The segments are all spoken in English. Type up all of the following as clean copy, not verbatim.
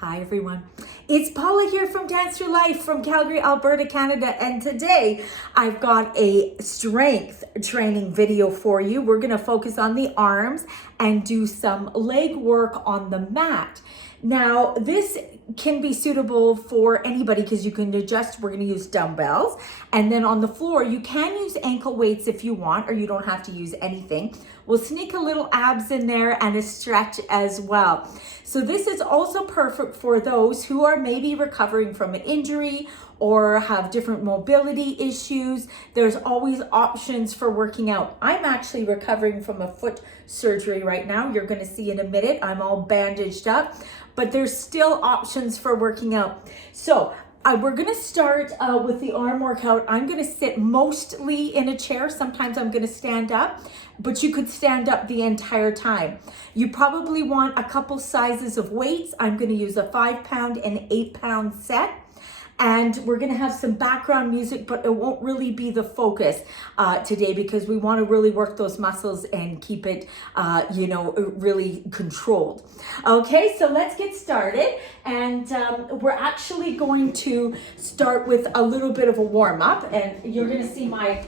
Hi everyone, it's Paula here from Dance Through Life from Calgary, Alberta, Canada, and today I've got a strength training video for you. We're gonna focus on the arms and do some leg work on the mat. Now, this can be suitable for anybody because you can adjust. We're going to use dumbbells, and then on the floor you can use ankle weights if you want, or you don't have to use anything. We'll sneak a little abs in there and a stretch as well. So this is also perfect for those who are maybe recovering from an injury or have different mobility issues. There's always options for working out. I'm actually recovering from a foot surgery right now. You're going to see in a minute. I'm all bandaged up, but there's still options for working out. So we're going to start with the arm workout. I'm going to sit mostly in a chair. Sometimes I'm going to stand up, but you could stand up the entire time. You probably want a couple sizes of weights. I'm going to use a 5-pound and 8-pound set. And we're gonna have some background music, but it won't really be the focus today because we wanna really work those muscles and keep it, really controlled. Okay, so let's get started. And we're actually going to start with a little bit of a warm up, and you're gonna see my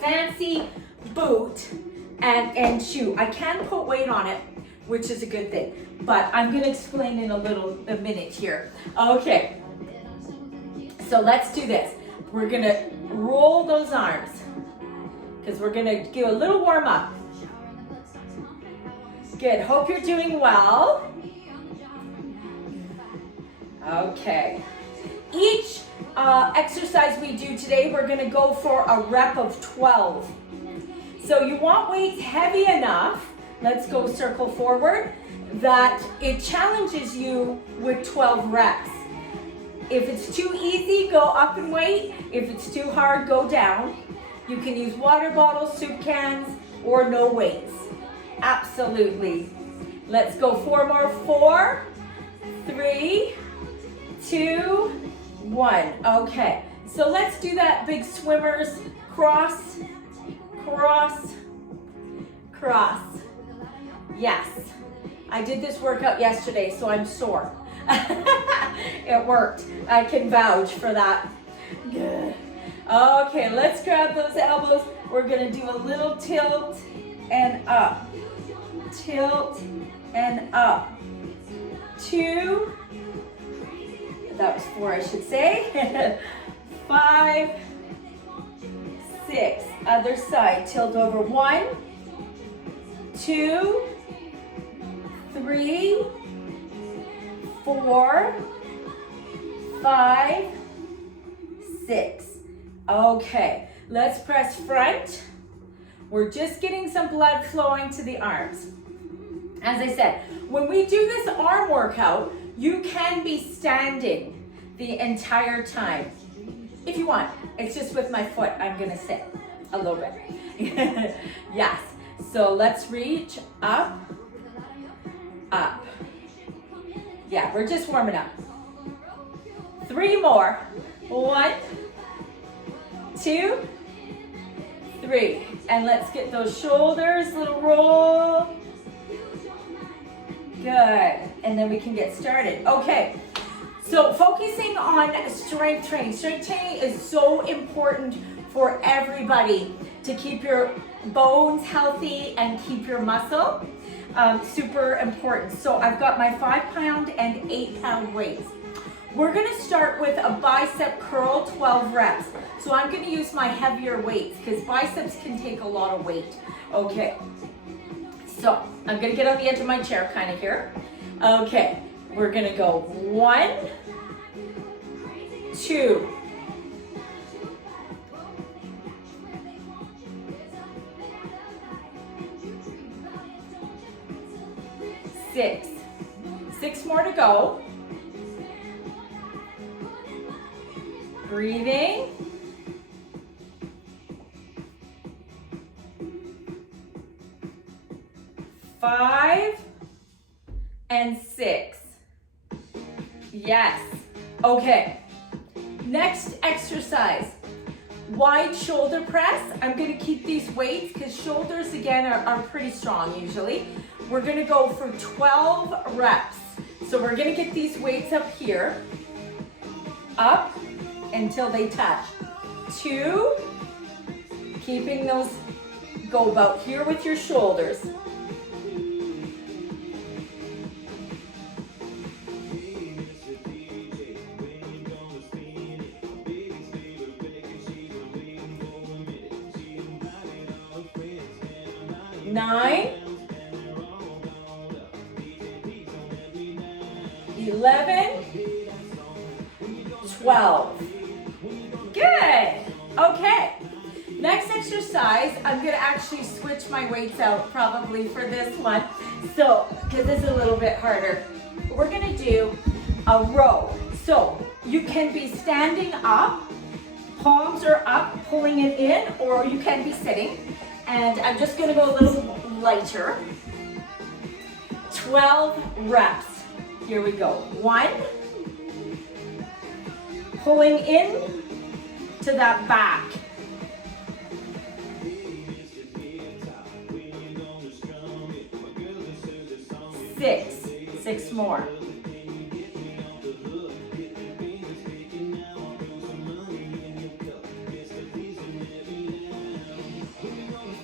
fancy boot and shoe. I can put weight on it, which is a good thing, but I'm gonna explain in a minute here. Okay. So let's do this. We're gonna roll those arms because we're gonna do a little warm up. Good, hope you're doing well. Okay. Each exercise we do today, we're gonna go for a rep of 12. So you want weights heavy enough, let's go circle forward, that it challenges you with 12 reps. If it's too easy, go up in weight. If it's too hard, go down. You can use water bottles, soup cans, or no weights. Absolutely. Let's go 4 more. 4, 3, 2, 1. Okay, so let's do that big swimmers. Cross, cross, cross. Yes, I did this workout yesterday, so I'm sore. It worked. I can vouch for that. Good. Okay, let's grab those elbows. We're gonna do a little tilt and up. Tilt and up. 2. That was 4, I should say. 5, 6. Other side. Tilt over. 1, 2, 3, 4, 5, 6. Okay, let's press front. We're just getting some blood flowing to the arms. As I said, when we do this arm workout, you can be standing the entire time. If you want, it's just with my foot, I'm gonna sit a little bit. Yes, so let's reach up, up. Yeah, we're just warming up. 3 more. 1, 2, 3. And let's get those shoulders, little roll. Good. And then we can get started. Okay. So focusing on strength training. Strength training is so important for everybody to keep your bones healthy and keep your muscle. Super important. So I've got my 5-pound and 8-pound weights. We're gonna start with a bicep curl, 12 reps. So I'm gonna use my heavier weights because biceps can take a lot of weight. Okay, so I'm gonna get on the edge of my chair kind of here. Okay, we're gonna go 1, 2, 6. 6 more to go. Breathing. 5 and 6. Yes. Okay. Next exercise. Wide shoulder press. I'm going to keep these weights because shoulders again are pretty strong usually. We're going to go for 12 reps. So we're gonna get these weights up here, up until they touch. 2, keeping those, go about here with your shoulders. 9, 11, 12. Good. Okay. Next exercise, I'm going to actually switch my weights out probably for this one. So, because this is a little bit harder. We're going to do a row. So, you can be standing up, palms are up, pulling it in, or you can be sitting. And I'm just going to go a little lighter. 12 reps. Here we go. 1, pulling in to that back. 6 more.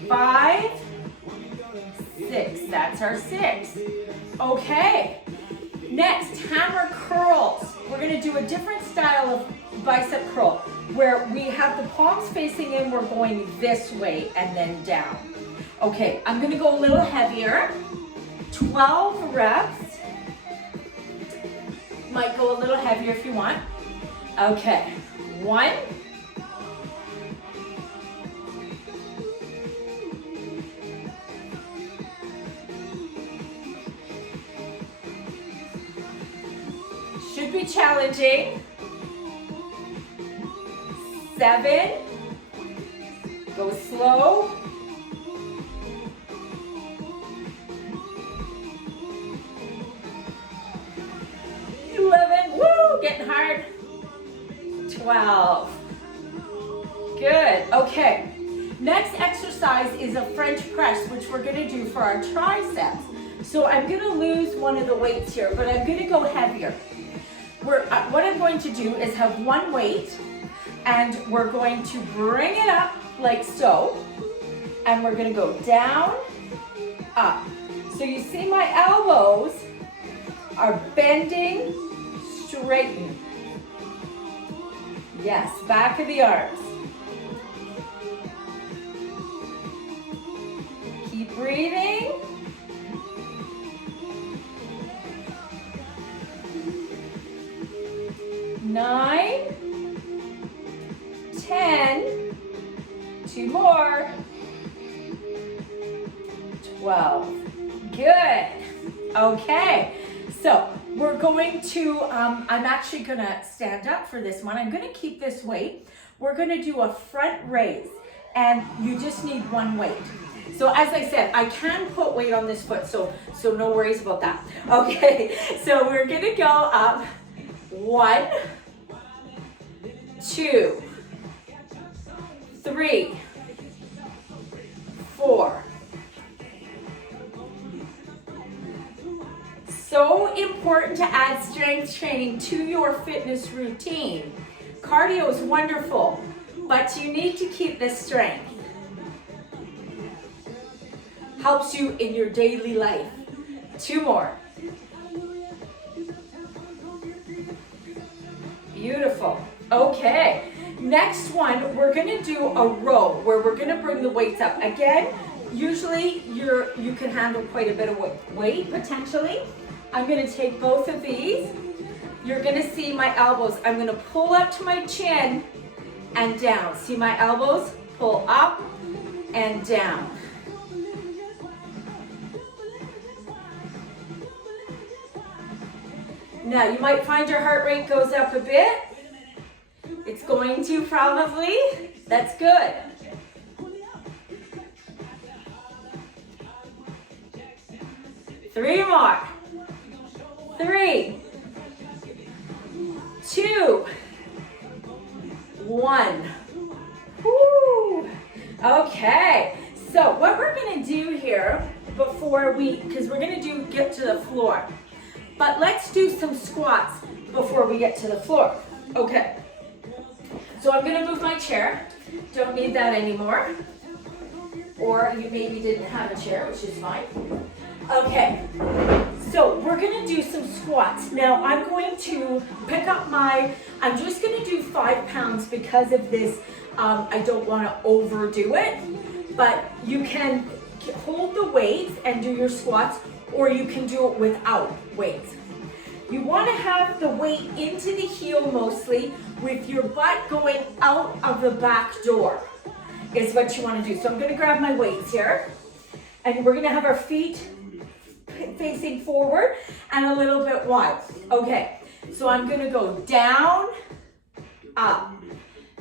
5, 6. That's our 6. Okay. Next, hammer curls. We're going to do a different style of bicep curl where we have the palms facing in. We're going this way and then down. Okay, I'm going to go a little heavier. 12 reps. Might go a little heavier if you want. Okay. 1, 'Should be challenging. 7, go slow. 11, woo, getting hard. 12. Good, okay. Next exercise is a French press, which we're gonna do for our triceps. So I'm gonna lose one of the weights here, but I'm gonna go heavier. What I'm going to do is have one weight, and we're going to bring it up like so, and we're gonna go down, up. So you see my elbows are bending, straighten. Yes, back of the arms. Keep breathing. 9, 10, 2 more, 12. Good. Okay, so we're going to, I'm actually gonna stand up for this one. I'm gonna keep this weight. We're gonna do a front raise, and you just need one weight. So as I said, I can put weight on this foot, so no worries about that. Okay, so we're gonna go up. 1, 2, 3, 4. So important to add strength training to your fitness routine. Cardio is wonderful, but you need to keep the strength. Helps you in your daily life. 2 more. Beautiful. Okay, next one, we're gonna do a row where we're gonna bring the weights up. Again, usually you can handle quite a bit of weight potentially. I'm gonna take both of these. You're gonna see my elbows. I'm gonna pull up to my chin and down. See my elbows? Pull up and down. Now you might find your heart rate goes up a bit. It's going to probably. That's good. Three more. 3, 2, 1. Woo. Okay, so what we're gonna do here before because we're gonna get to the floor. But let's do some squats before we get to the floor. Okay. So I'm gonna move my chair. Don't need that anymore. Or you maybe didn't have a chair, which is fine. Okay, so we're gonna do some squats. Now I'm going to pick up I'm just gonna do 5 pounds because of this. I don't wanna overdo it, but you can hold the weights and do your squats, or you can do it without weights. You wanna have the weight into the heel mostly, with your butt going out of the back door is what you wanna do. So I'm gonna grab my weights here, and we're gonna have our feet facing forward and a little bit wide. Okay, so I'm gonna go down, up.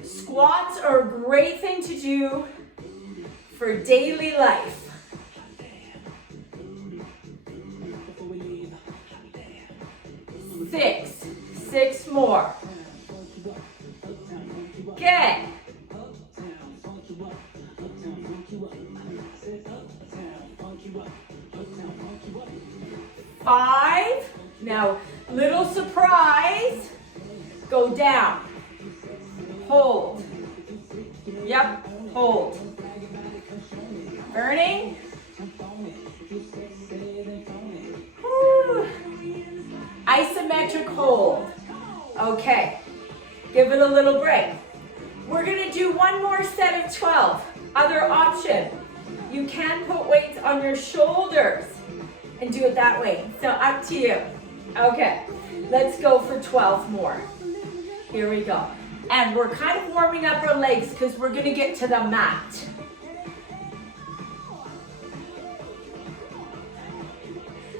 Squats are a great thing to do for daily life. 6 more. Good. 5. Now, little surprise. Go down. Hold. Yep, hold. Burning. Whew. Isometric hold. Okay, give it a little break. We're gonna do one more set of 12. Other option, you can put weights on your shoulders and do it that way. So up to you. Okay, let's go for 12 more. Here we go. And we're kind of warming up our legs because we're gonna get to the mat.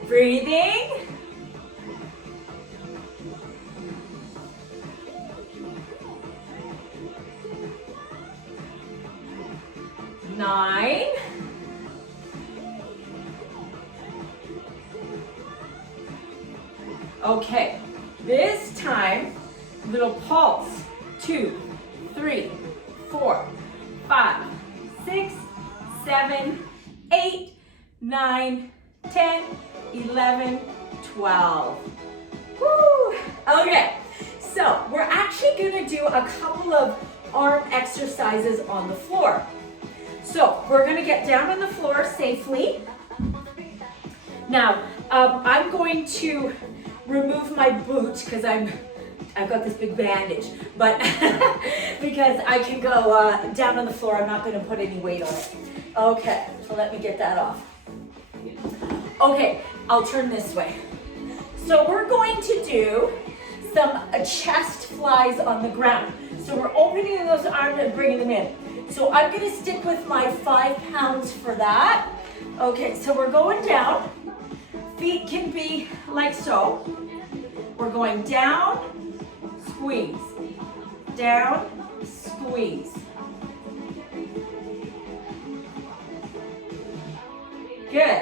Breathing. Nine. Okay, this time, little pulse. 2, 3, 4, 5, 6, 7, 8, 9, 10, 11, 12. Woo! Okay, so we're actually gonna do a couple of arm exercises on the floor. So we're gonna get down on the floor safely. Now, I'm going to remove my boot because I've got this big bandage, but because I can go down on the floor, I'm not gonna put any weight on it. Okay, so let me get that off. Okay, I'll turn this way. So we're going to do some chest flies on the ground. So we're opening those arms and bringing them in. So I'm gonna stick with my 5 pounds for that. Okay, so we're going down. Feet can be like so. We're going down, squeeze, down, squeeze. Good.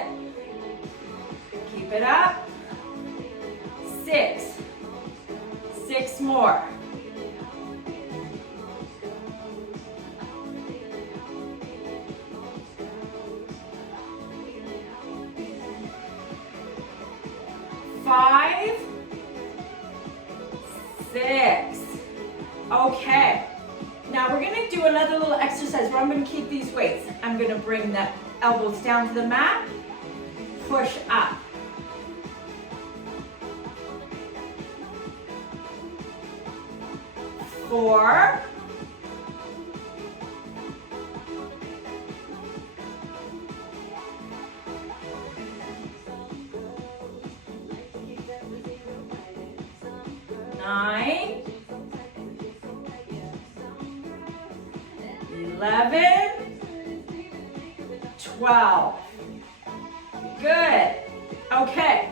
Keep it up. 6. 6 more. Five, 6. Okay. Now we're going to do another little exercise where I'm going to keep these weights. I'm going to bring the elbows down to the mat, push up. 4. 9, 11, 12. Good. Okay.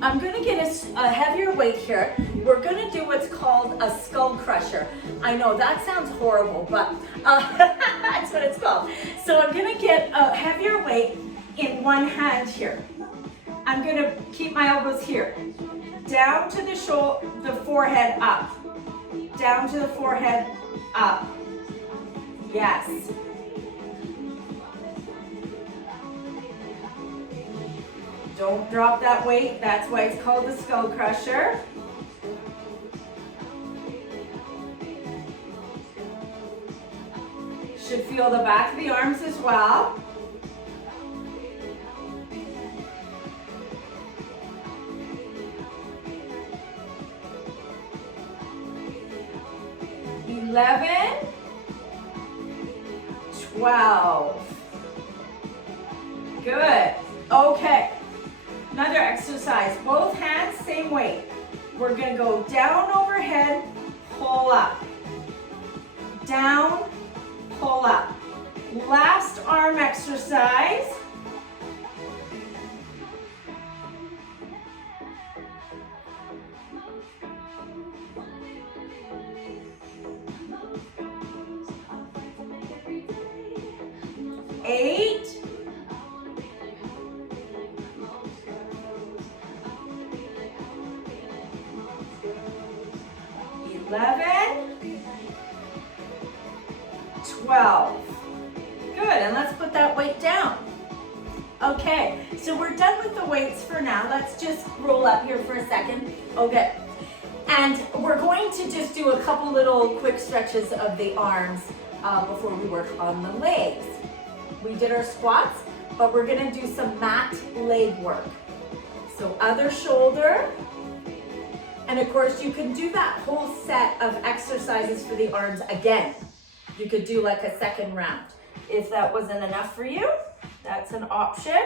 I'm going to get a heavier weight here. We're going to do what's called a skull crusher. I know that sounds horrible, but that's what it's called. So I'm going to get a heavier weight in one hand here. I'm going to keep my elbows here. Down to the shoulder, the forehead up. Down to the forehead up. Yes. Don't drop that weight. That's why it's called the skull crusher. Should feel the back of the arms as well. Eleven, 12. Good. Okay. Another exercise. Both hands, same weight. We're going to go down overhead, pull up. Down, pull up. Last arm exercise. Eight. 11, 12. Good, and let's put that weight down. Okay, so we're done with the weights for now. Let's just roll up here for a second. Okay, and we're going to just do a couple little quick stretches of the arms before we work on the legs. We did our squats, but we're gonna do some mat leg work. So other shoulder. And of course, you can do that whole set of exercises for the arms again. You could do like a second round. If that wasn't enough for you, that's an option.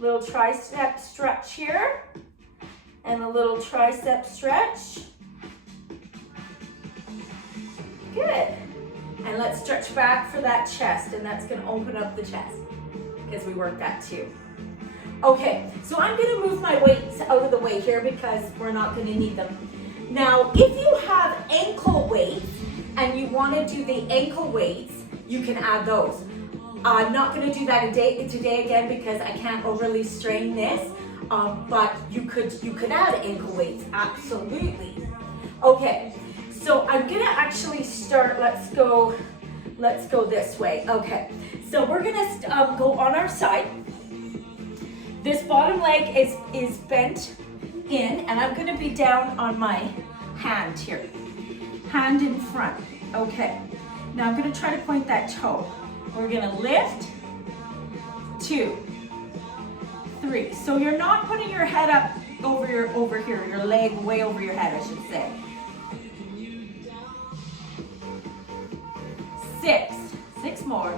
Little tricep stretch here, and a little tricep stretch. Good. And let's stretch back for that chest, and that's gonna open up the chest, because we worked that too. Okay, so I'm gonna move my weights out of the way here because we're not gonna need them. Now, if you have ankle weights and you wanna do the ankle weights, you can add those. I'm not gonna do that today again because I can't overly strain this, but you could add ankle weights, absolutely. Okay, so I'm gonna actually start, let's go this way. Okay, so we're gonna go on our side. This bottom leg is bent in, and I'm gonna be down on my hand here. Hand in front, okay. Now I'm gonna try to point that toe. We're gonna lift, 2, 3. So you're not putting your head up over here, your leg way over your head, I should say. 6 more.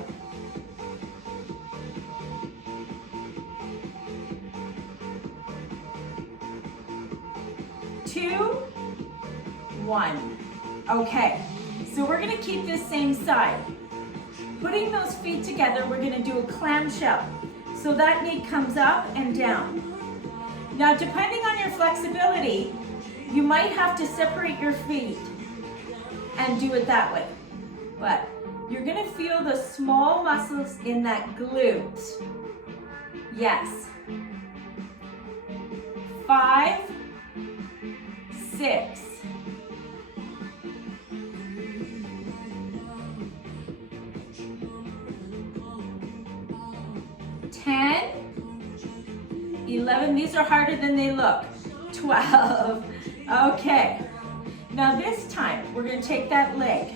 2, 1. Okay, so we're gonna keep this same side. Putting those feet together, we're gonna do a clamshell. So that knee comes up and down. Now, depending on your flexibility, you might have to separate your feet and do it that way. But you're gonna feel the small muscles in that glute. Yes. 5, 6. 10, 11, these are harder than they look. 12, okay. Now this time, we're gonna take that leg.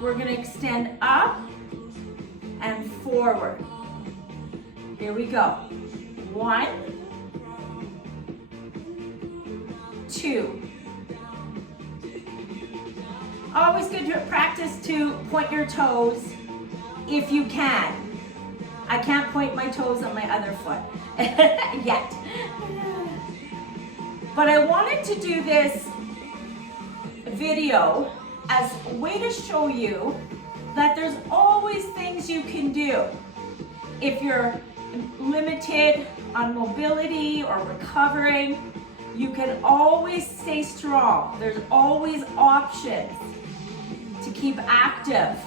We're gonna extend up and forward. Here we go. 1, 2. Always good to practice to point your toes if you can. I can't point my toes on my other foot yet. But I wanted to do this video as a way to show you that there's always things you can do. If you're limited on mobility or recovering, you can always stay strong. There's always options to keep active.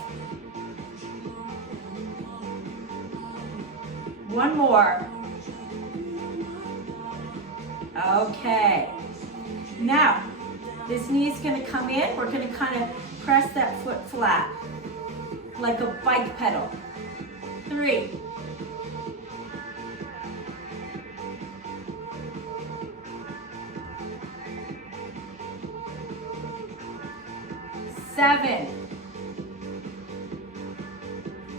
1 more. Okay. Now, this knee is going to come in. We're going to kind of press that foot flat, like a bike pedal. 3, 7.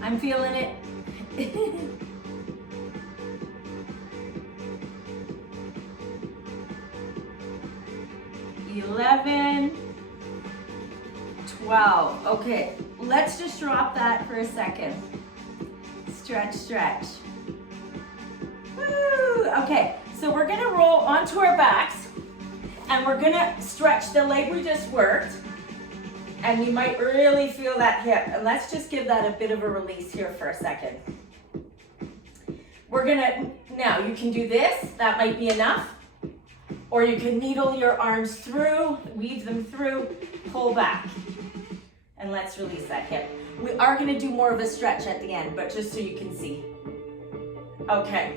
I'm feeling it. 11, 12. Okay, let's just drop that for a second. Stretch, stretch. Woo! Okay, so we're gonna roll onto our backs and we're gonna stretch the leg we just worked. And you might really feel that hip. And let's just give that a bit of a release here for a second. We're gonna, now you can do this, that might be enough. Or you can needle your arms through, weave them through, pull back. And let's release that hip. We are gonna do more of a stretch at the end, but just so you can see. Okay.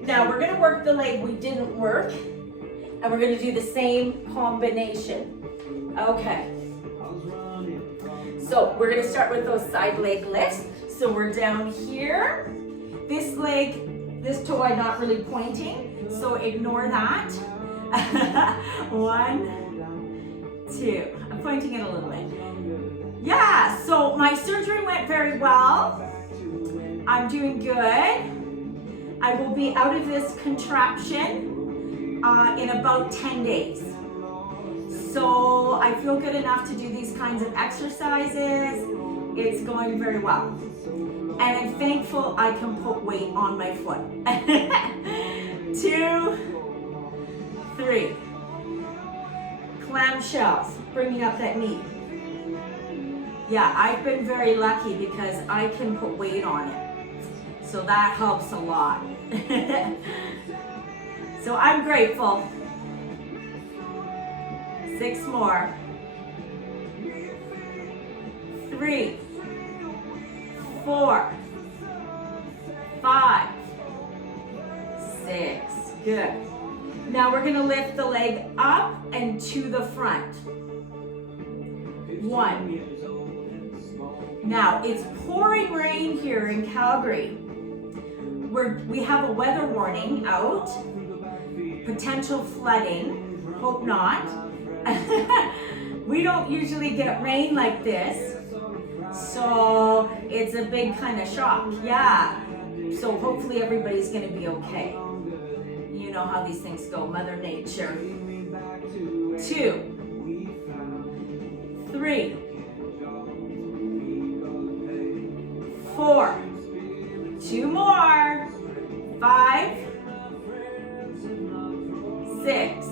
Now we're gonna work the leg we didn't work, and we're gonna do the same combination. Okay. So we're gonna start with those side leg lifts. So we're down here. This leg, this toe I'm not really pointing, so ignore that. 1, 2. I'm pointing it a little bit. Yeah, so my surgery went very well. I'm doing good. I will be out of this contraption in about 10 days. So I feel good enough to do these kinds of exercises. It's going very well. And I'm thankful I can put weight on my foot. 2, 3. Clamshells, bringing up that knee. Yeah, I've been very lucky because I can put weight on it. So that helps a lot. So I'm grateful. 6 more. 3, 4, 5, 6. Good. Now we're going to lift the leg up and to the front. 1. Now it's pouring rain here in Calgary. We have a weather warning out. Potential flooding. Hope not. We don't usually get rain like this, so it's a big kind of shock. Yeah, so hopefully everybody's gonna be okay. You know how these things go, Mother Nature. 2, 3, 4, 2 more, 5, 6.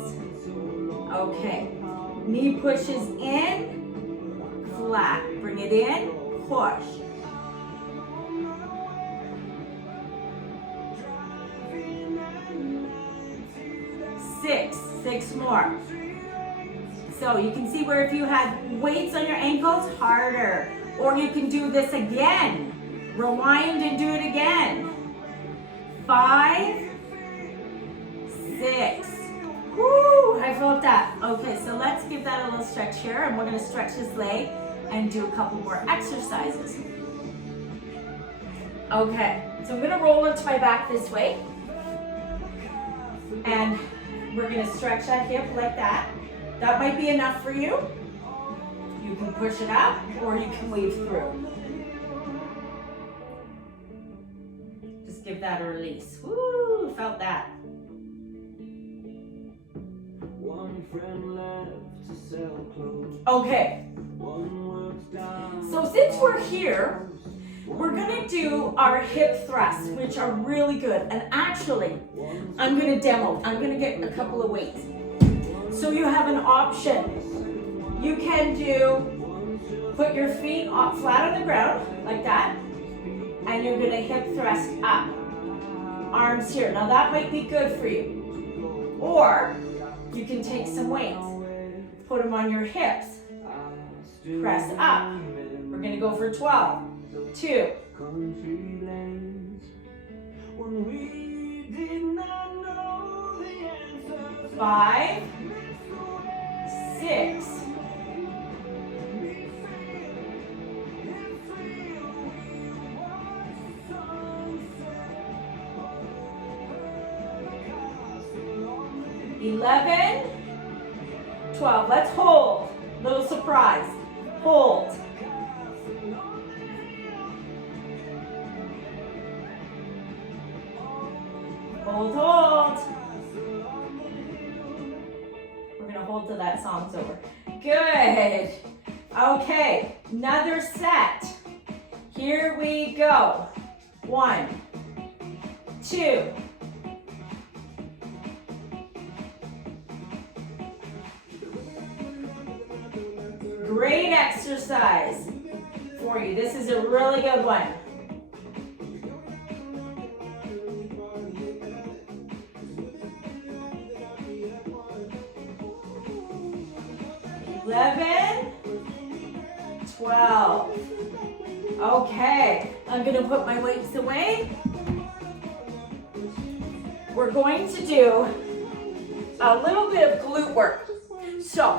Okay. Knee pushes in, flat. Bring it in, push. 6 more. So you can see where if you had weights on your ankles, harder. Or you can do this again. Rewind and do it again. 5, 6. Woo, I felt that. Okay, so let's give that a little stretch here, and we're gonna stretch his leg and do a couple more exercises. Okay, so I'm gonna roll into my back this way, and we're gonna stretch that hip like that. That might be enough for you. You can push it up, or you can weave through. Just give that a release. Woo, felt that. Okay, so since we're here, we're gonna do our hip thrusts, which are really good. And actually, I'm gonna demo. I'm gonna get a couple of weights. So you have an option. You can put your feet flat on the ground, like that, and you're gonna hip thrust up. Arms here. Now that might be good for you. Or you can take some weights, put them on your hips, press up. We're gonna go for 12, 2, 5, 6, 11, 12. Let's hold. Little surprise. hold. Hold, hold. We're gonna hold till that song's over. Good. Okay, another set. Here we go. 1, 2. Great exercise for you. This is a really good one. 11, 12. Okay, I'm gonna put my weights away. We're going to do a little bit of glute work. So,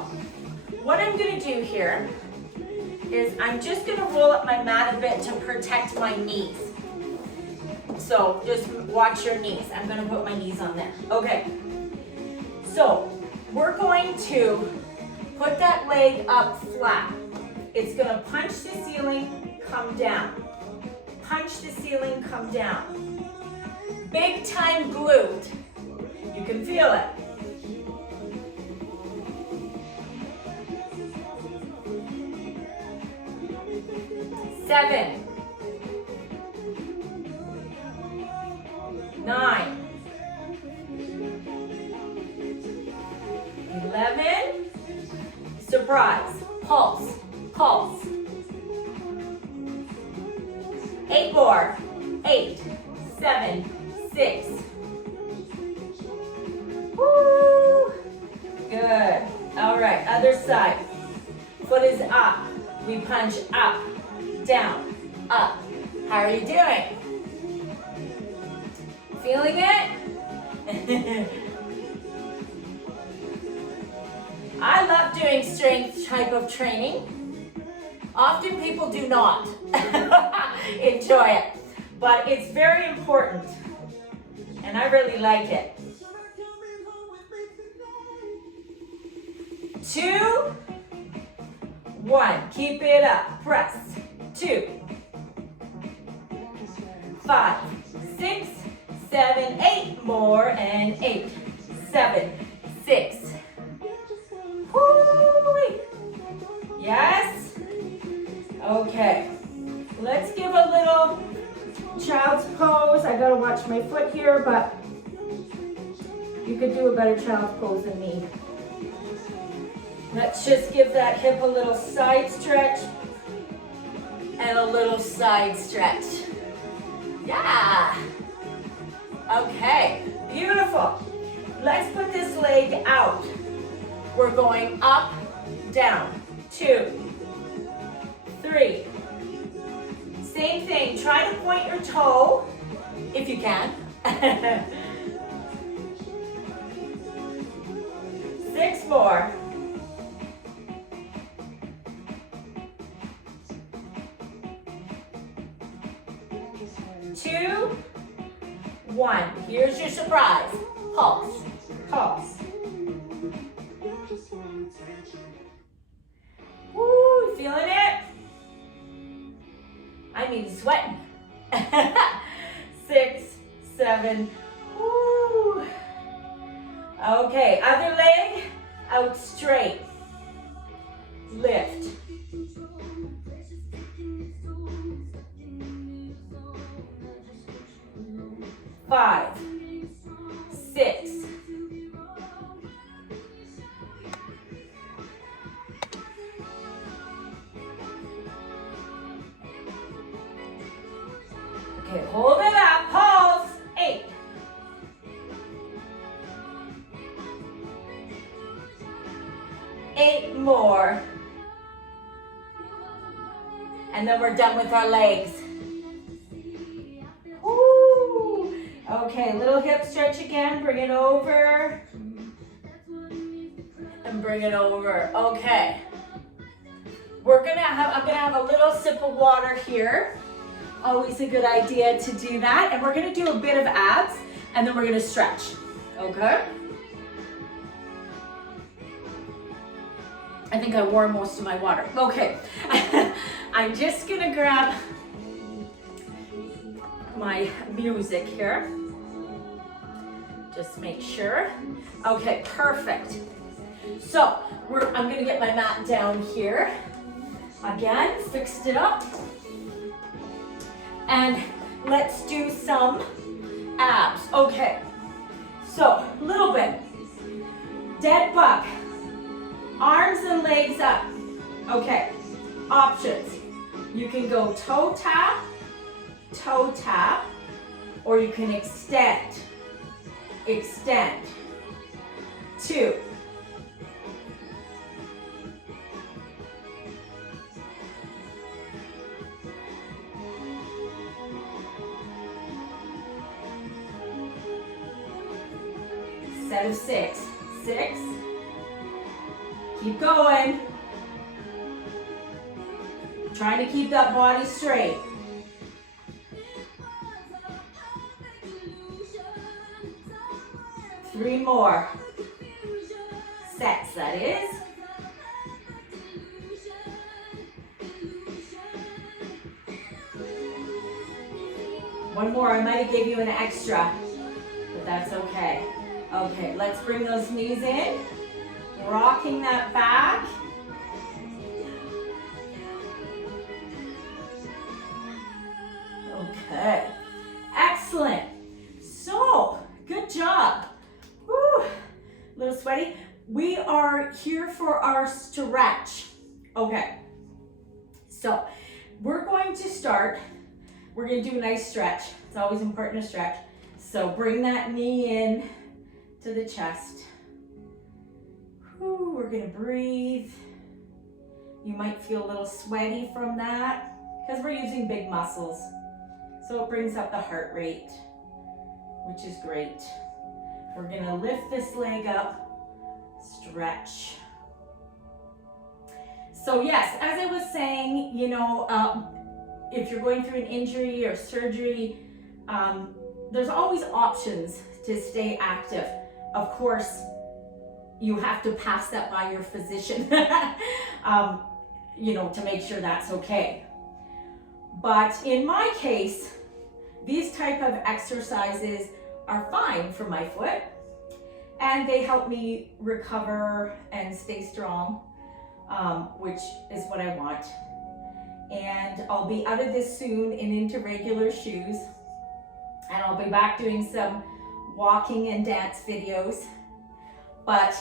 what I'm gonna do here is I'm just gonna roll up my mat a bit to protect my knees. So, just watch your knees. I'm gonna put my knees on there. Okay, so we're going to put that leg up flat. It's gonna punch the ceiling, come down. Punch the ceiling, come down. Big time glute. You can feel it. Seven, 9, 11, surprise, pulse, pulse. 8 more, 8, 7, 6. Woo! Good. All right, other side. Foot is up. We punch up, down, up. How are you doing? Feeling it? I love doing strength type of training. Often people do not enjoy it, but it's very important, and I really like it. 2, 1, keep it up, press. 2, 5, 6, 7, 8 more, and 8, 7, 6. Woo-wee. Yes? Okay. Let's give a little child's pose. I gotta watch my foot here, but you could do a better child's pose than me. Let's just give that hip a little side stretch and a little side stretch. Yeah. Okay, beautiful. Let's put this leg out. We're going up, down. 2, 3. Same thing, try to point your toe, if you can. 6 more. 2, 1. Here's your surprise. Pulse, pulse. Woo, feeling it? I mean sweating. 6, 7. Woo. Okay, other leg out straight. Lift. 5, 6. Okay, hold it up, pulse. 8. 8 more. And then we're done with our legs. Woo. Okay, little hip stretch again. Bring it over. And bring it over. Okay. I'm gonna have a little sip of water here. Always a good idea to do that. And we're gonna do a bit of abs, and then we're gonna stretch, okay? I think I wore most of my water. Okay, I'm just gonna grab my music here. Just make sure. Okay, perfect. So I'm gonna get my mat down here. Again, fixed it up. And let's do some abs. Okay, so a little bit. Dead bug. Arms and legs up. Okay, options. You can go toe tap, or you can extend. 2. Set of 6. 6. Keep going. Trying to keep that body straight. 3 more. Sets, that is. One more, I might have gave you an extra, but that's okay. Okay, let's bring those knees in. Rocking that back. Okay, excellent. So, good job. Whew, a little sweaty. We are here for our stretch. Okay, so we're going to start. We're going to do a nice stretch. It's always important to stretch. So bring that knee in to the chest. Whew, we're going to breathe. You might feel a little sweaty from that because we're using big muscles. So it brings up the heart rate, which is great. We're going to lift this leg up. Stretch. So yes, as I was saying, you know, if you're going through an injury or surgery, there's always options to stay active. Of course, you have to pass that by your physician, you know, to make sure that's okay. But in my case, these type of exercises are fine for my foot. And they help me recover and stay strong, which is what I want. And I'll be out of this soon and into regular shoes. And I'll be back doing some walking and dance videos. But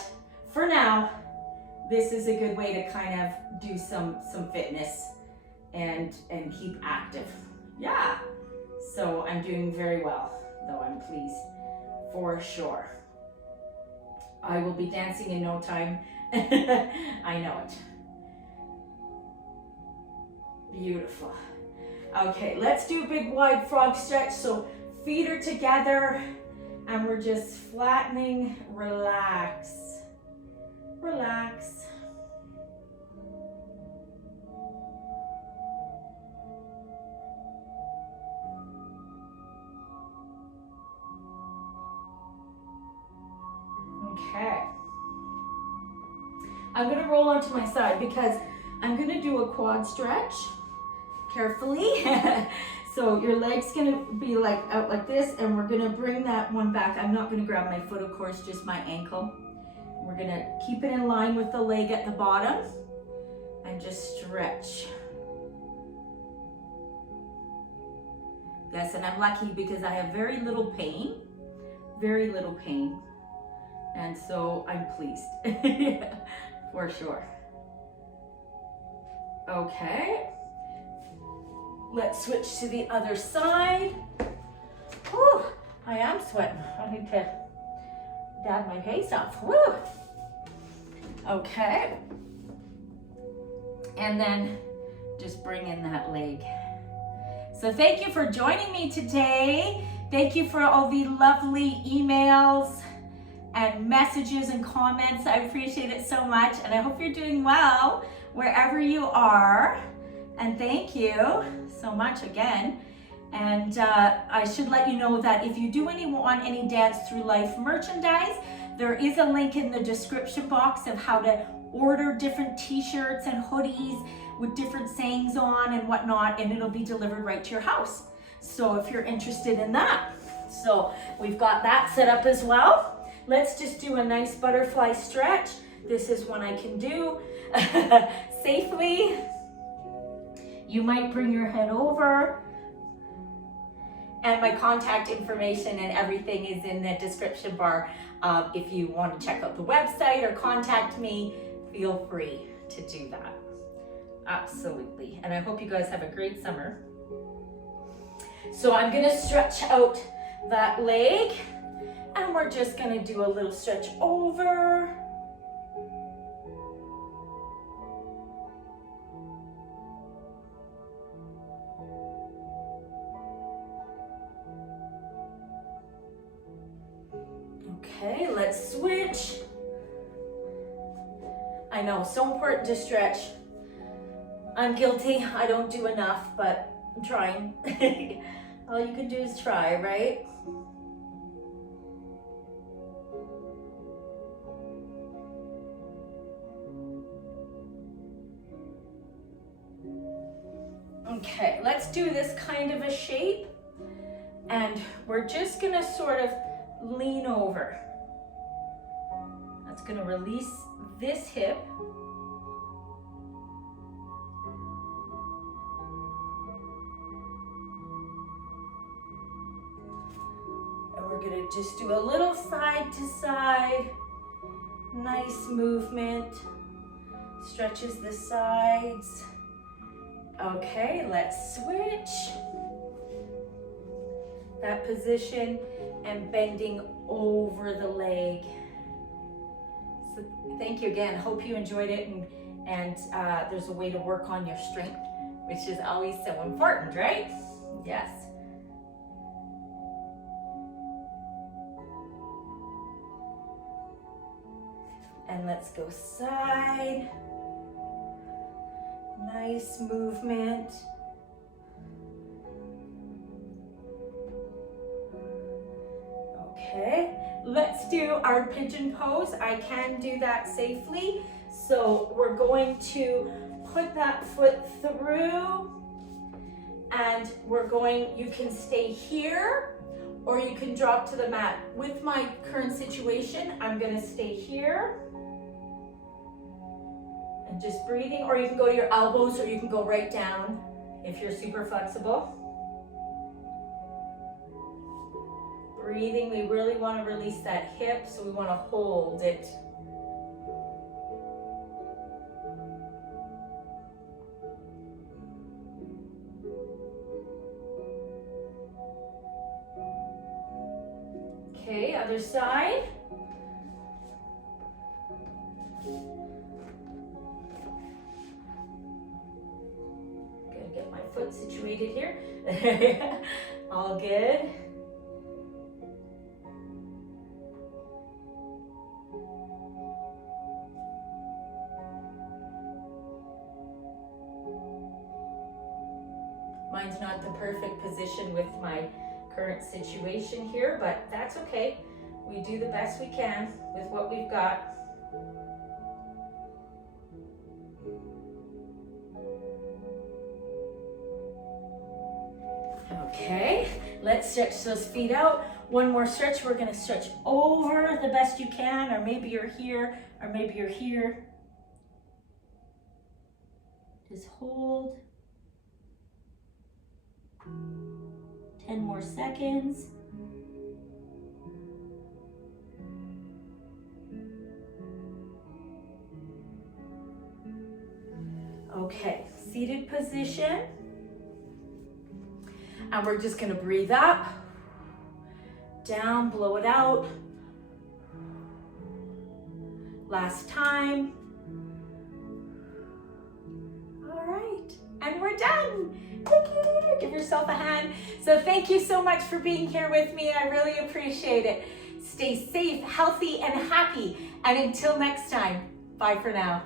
for now, this is a good way to kind of do some fitness and keep active. Yeah, so I'm doing very well, though I'm pleased for sure. I will be dancing in no time. I know it. Beautiful. Okay, let's do a big wide frog stretch. So feet are together and we're just flattening. Relax. Relax. Okay. I'm going to roll onto my side because I'm going to do a quad stretch carefully. So your leg's going to be like out like this, and we're going to bring that one back. I'm not going to grab my foot, of course, just my ankle. We're going to keep it in line with the leg at the bottom and just stretch. Yes, and I'm lucky because I have very little pain. Very little pain. And so I'm pleased, for sure. Okay, let's switch to the other side. Whew, I am sweating. I need to dab my face off. Whew. Okay, and then just bring in that leg. So thank you for joining me today. Thank you for all the lovely emails and messages and comments. I appreciate it so much, and I hope you're doing well wherever you are. And thank you so much again. And I should let you know that if you do want any Dance Through Life merchandise, there is a link in the description box of how to order different t-shirts and hoodies with different sayings on and whatnot, and it'll be delivered right to your house. So if you're interested in that. So we've got that set up as well. Let's just do a nice butterfly stretch. This is one I can do safely. You might bring your head over. And my contact information and everything is in the description bar. If you want to check out the website or contact me, feel free to do that. Absolutely. And I hope you guys have a great summer. So I'm going to stretch out that leg, and we're just going to do a little stretch over. Okay, let's switch. I know, so important to stretch. I'm guilty, I don't do enough, but I'm trying. All you can do is try, right? Okay, let's do this kind of a shape, and we're just gonna sort of lean over. That's gonna release this hip. And we're gonna just do a little side to side, nice movement, stretches the sides. Okay, let's switch. That position and bending over the leg. So thank you again. Hope you enjoyed it, and there's a way to work on your strength, which is always so important, right? Yes. And let's go side. Nice movement. Okay, let's do our pigeon pose. I can do that safely. So we're going to put that foot through, and you can stay here or you can drop to the mat. With my current situation, I'm gonna stay here and just breathing, or you can go to your elbows, or you can go right down if you're super flexible. Breathing, we really want to release that hip, so we want to hold it. Okay, other side. Gotta get my foot situated here. All good. Mine's not the perfect position with my current situation here, but that's okay. We do the best we can with what we've got. Okay, let's stretch those feet out. One more stretch. We're gonna stretch over the best you can, or maybe you're here, or maybe you're here. Just hold. 10 more seconds. Okay, seated position. And we're just gonna breathe up, down, blow it out. Last time. All right, and we're done. Give yourself a hand. So thank you so much for being here with me. I really appreciate it. Stay safe, healthy, and happy. And until next time, bye for now.